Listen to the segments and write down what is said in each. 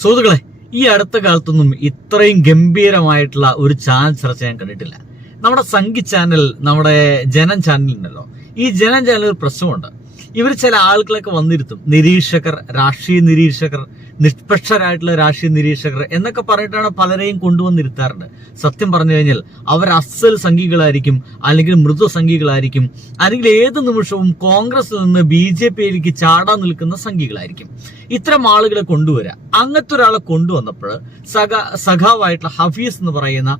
സുഹൃത്തുക്കളെ, ഈ അടുത്ത കാലത്തൊന്നും ഇത്രയും ഗംഭീരമായിട്ടുള്ള ഒരു ചാനൽ ചർച്ച ഞാൻ കണ്ടിട്ടില്ല. നമ്മുടെ സംഗി ചാനൽ, നമ്മുടെ ജനം ചാനൽ ഉണ്ടല്ലോ, ഈ ജനം ചാനൽ ഒരു പ്രശ്നമുണ്ട്. ഇവർ ചില ആളുകളൊക്കെ വന്നിരുത്തും, നിരീക്ഷകർ, രാഷ്ട്രീയ നിരീക്ഷകർ, നിഷ്പക്ഷരായിട്ടുള്ള രാഷ്ട്രീയ നിരീക്ഷകർ എന്നൊക്കെ പറഞ്ഞിട്ടാണ് പലരെയും കൊണ്ടുവന്നിരുത്താറുണ്ട്. സത്യം പറഞ്ഞു കഴിഞ്ഞാൽ അവർ അസൽ സംഘികളായിരിക്കും, അല്ലെങ്കിൽ മൃദു സംഘികളായിരിക്കും, അല്ലെങ്കിൽ ഏത് നിമിഷവും കോൺഗ്രസിൽ നിന്ന് BJPയിലേക്ക് ചാടാൻ നിൽക്കുന്ന സംഘികളായിരിക്കും. ഇത്തരം ആളുകളെ കൊണ്ടുവരാം. അങ്ങനത്തെ ഒരാളെ കൊണ്ടുവന്നപ്പോൾ സഖാവായിട്ടുള്ള ഹഫീസ് എന്ന് പറയുന്ന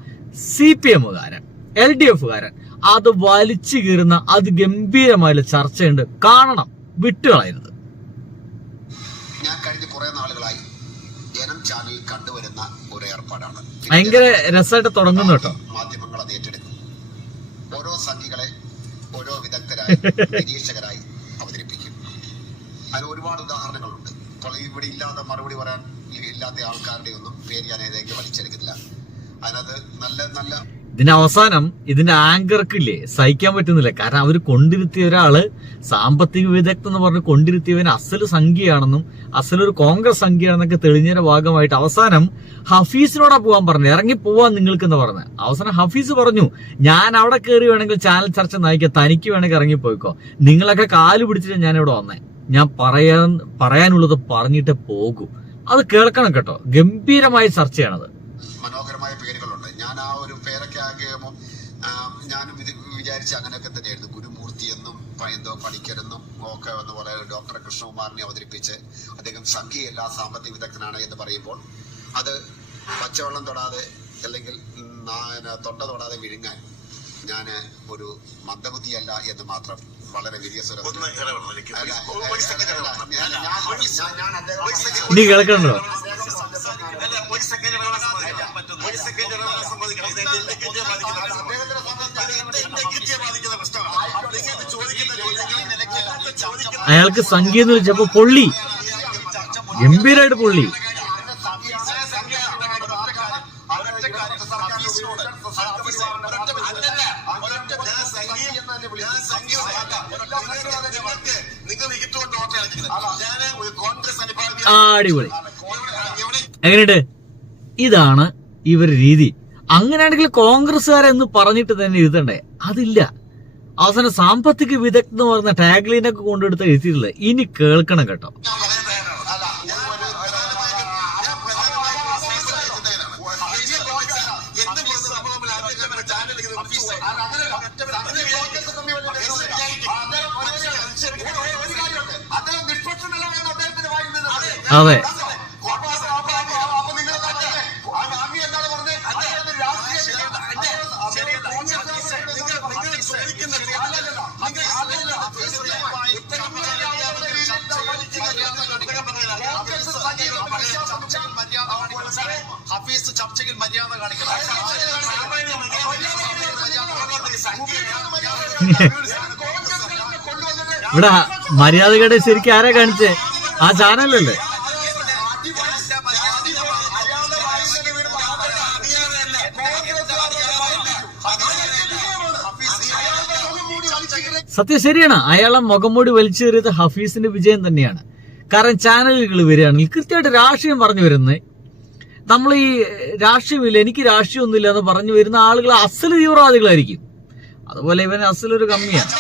CPMകാരൻ, LDFകാരൻ അത് വലിച്ചു കീറുന്ന അതിഗംഭീരമായ ചർച്ചയുണ്ട്. കാണണം, വിട്ടുകളയരുത്. ഞാൻ കഴിഞ്ഞ കുറെ നാളുകളായി ജനം ചാനലിൽ കണ്ടുവരുന്ന ഒരു ഏർപ്പാടാണ്. ഭയങ്കര രസമായിട്ട് തുടങ്ങുന്നു കേട്ടോ. മാധ്യമങ്ങൾ അത് ഏറ്റെടുക്കും. ഓരോ സംഘികളെ ഓരോ വിദഗ്ധരായി നിരീക്ഷകരായി അവതരിപ്പിക്കും. അതിന് ഒരുപാട് ഉദാഹരണങ്ങളുണ്ട്. അപ്പോൾ ഇവിടെ ഇല്ലാതെ മറുപടി പറയാൻ ഇല്ലാത്ത ആൾക്കാരുടെ ഒന്നും പേര് ഞാൻ ഏതെങ്കിലും വലിച്ചെടുക്കുന്നില്ല. അതിനകത്ത് നല്ല നല്ല ഇതിന്റെ അവസാനം ഇതിന്റെ ആങ്കർക്കില്ലേ സഹിക്കാൻ പറ്റുന്നില്ല. കാരണം അവര് കൊണ്ടിരുത്തിയ ഒരാള് സാമ്പത്തിക വിദഗ്ധ എന്ന് പറഞ്ഞ് കൊണ്ടിരുത്തിയവന് അസല് സംഖ്യയാണെന്നും അസലൊരു കോൺഗ്രസ് സംഖ്യയാണെന്നൊക്കെ തെളിഞ്ഞതിന്റെ ഭാഗമായിട്ട് അവസാനം ഹഫീസിനോടാ പോവാൻ പറഞ്ഞു, ഇറങ്ങി പോവാൻ നിങ്ങൾക്ക് എന്ന് പറഞ്ഞ്. അവസാനം ഹഫീസ് പറഞ്ഞു, ഞാൻ അവിടെ കയറി വേണമെങ്കിൽ ചാനൽ ചർച്ച നയിക്കാം, തനിക്ക് വേണമെങ്കിൽ ഇറങ്ങിപ്പോയിക്കോ, നിങ്ങളൊക്കെ കാല് പിടിച്ചിട്ട് ഞാൻ ഇവിടെ വന്നേ, ഞാൻ പറയാനുള്ളത് പറഞ്ഞിട്ട് പോകൂ. അത് കേൾക്കണം കേട്ടോ. ഗംഭീരമായ ചർച്ചയാണത്. മനോഹരമായ പേരുകളുണ്ട്. ഞാൻ ആ ഒരു പേരൊക്കെ ആകുമ്പോൾ ഞാനും ഇത് വിചാരിച്ച് അങ്ങനെയൊക്കെ തന്നെയായിരുന്നു. ഗുരുമൂർത്തി എന്നും എന്തോ പണിക്കരെന്നും ഒക്കെ എന്ന് പോലെ ഡോക്ടർ കൃഷ്ണകുമാറിനെ അവതരിപ്പിച്ച് അദ്ദേഹം സംഖ്യയല്ല സാമ്പത്തിക വിദഗ്ധനാണ് എന്ന് പറയുമ്പോൾ അത് പച്ചവെള്ളം തൊടാതെ അല്ലെങ്കിൽ തൊണ്ട തൊടാതെ വിഴുങ്ങാൻ ഞാൻ ഒരു മന്ദബുദ്ധിയല്ല എന്ന് മാത്രം വളരെ വലിയ സ്വരത്തിൽ ഇനി കേൾക്കണ്ടോ? അയാൾക്ക് സംഖ്യ എന്ന് വെച്ചപ്പോ പൊള്ളി, ഗംഭീരായിട്ട് പൊള്ളി. അടിപൊളി. എങ്ങനെയുണ്ട്? ഇതാണ് ഇവരുടെ രീതി. അങ്ങനെയാണെങ്കിൽ കോൺഗ്രസ്സുകാരെന്ന് പറഞ്ഞിട്ട് തന്നെ എഴുതണ്ടേ? അതില്ല. അവസാനം സാമ്പത്തിക വിദഗ്ധ എന്ന് പറയുന്ന ടാഗ്ലൈനൊക്കെ കൊണ്ടെടുത്ത് എഴുതിയിട്ടില്ല. ഇനി കേൾക്കണം കേട്ടോ. അതെ, ഹഫീസ് ചർച്ചയിൽ മര്യാദ കാണിക്കണം. ഇവിടെ മര്യാദകേട് ശരിക്കും ആരാ കാണിച്ചേ? ആ ചാനലല്ലേ? സത്യം ശരിയാണ്. അയാളെ മുഖംമൂടി വലിച്ചേറിയത് ഹഫീസിന്റെ വിജയം തന്നെയാണ്. കാരണം ചാനലുകൾ വരികയാണെങ്കിൽ കൃത്യമായിട്ട് രാഷ്ട്രീയം പറഞ്ഞു വരുന്നത്, നമ്മൾ ഈ രാഷ്ട്രീയമില്ല, എനിക്ക് രാഷ്ട്രീയമൊന്നുമില്ല എന്ന് പറഞ്ഞു വരുന്ന ആളുകൾ അസല് തീവ്രവാദികളായിരിക്കും. അതുപോലെ ഇവന് അസലൊരു കമ്മിയാണ്.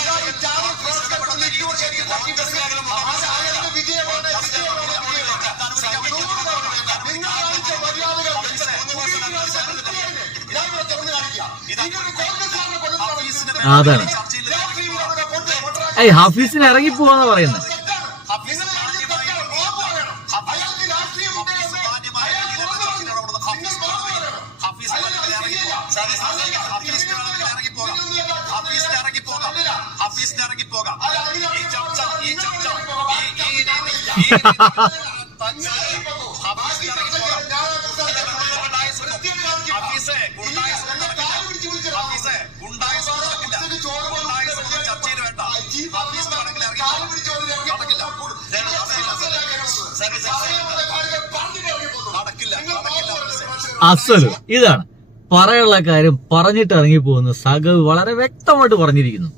അതാണ് ഹഫീസിന് ഇറങ്ങിപ്പോവാന്ന് പറയുന്നത്. അസല് ഇതാണ്. പറയാനുള്ള കാര്യം പറഞ്ഞിട്ട് ഇറങ്ങി പോകുന്ന സഖാവ് വളരെ വ്യക്തമായിട്ട് പറഞ്ഞിരിക്കുന്നു.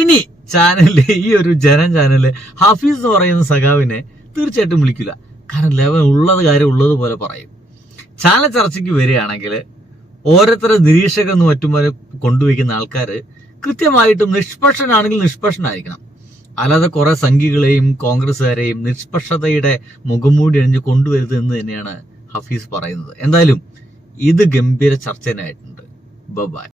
ഇനി ചാനലില്, ഈ ഒരു ജനം ചാനലില് ഹഫീസ് എന്ന് പറയുന്ന സഖാവിനെ തീർച്ചയായിട്ടും വിളിക്കില്ല. കാരണം ലെവൻ ഉള്ളത് കാര്യം ഉള്ളതുപോലെ പറയും. ചാനൽ ചർച്ചയ്ക്ക് വരികയാണെങ്കിൽ ഓരോരുത്തരെ നിരീക്ഷകരെന്ന് മറ്റും വരെ കൊണ്ടുവയ്ക്കുന്ന ആൾക്കാർ കൃത്യമായിട്ടും നിഷ്പക്ഷനാണെങ്കിൽ നിഷ്പക്ഷനായിരിക്കണം. അല്ലാതെ കുറെ സംഘികളെയും കോൺഗ്രസ്സുകാരെയും നിഷ്പക്ഷതയുടെ മുഖംമൂടി അണിഞ്ഞ് കൊണ്ടുവരുത് എന്ന് തന്നെയാണ് ഹഫീസ് പറയുന്നത്. എന്തായാലും ഇത് ഗംഭീര ചർച്ചനായിട്ടുണ്ട്. ബൈ.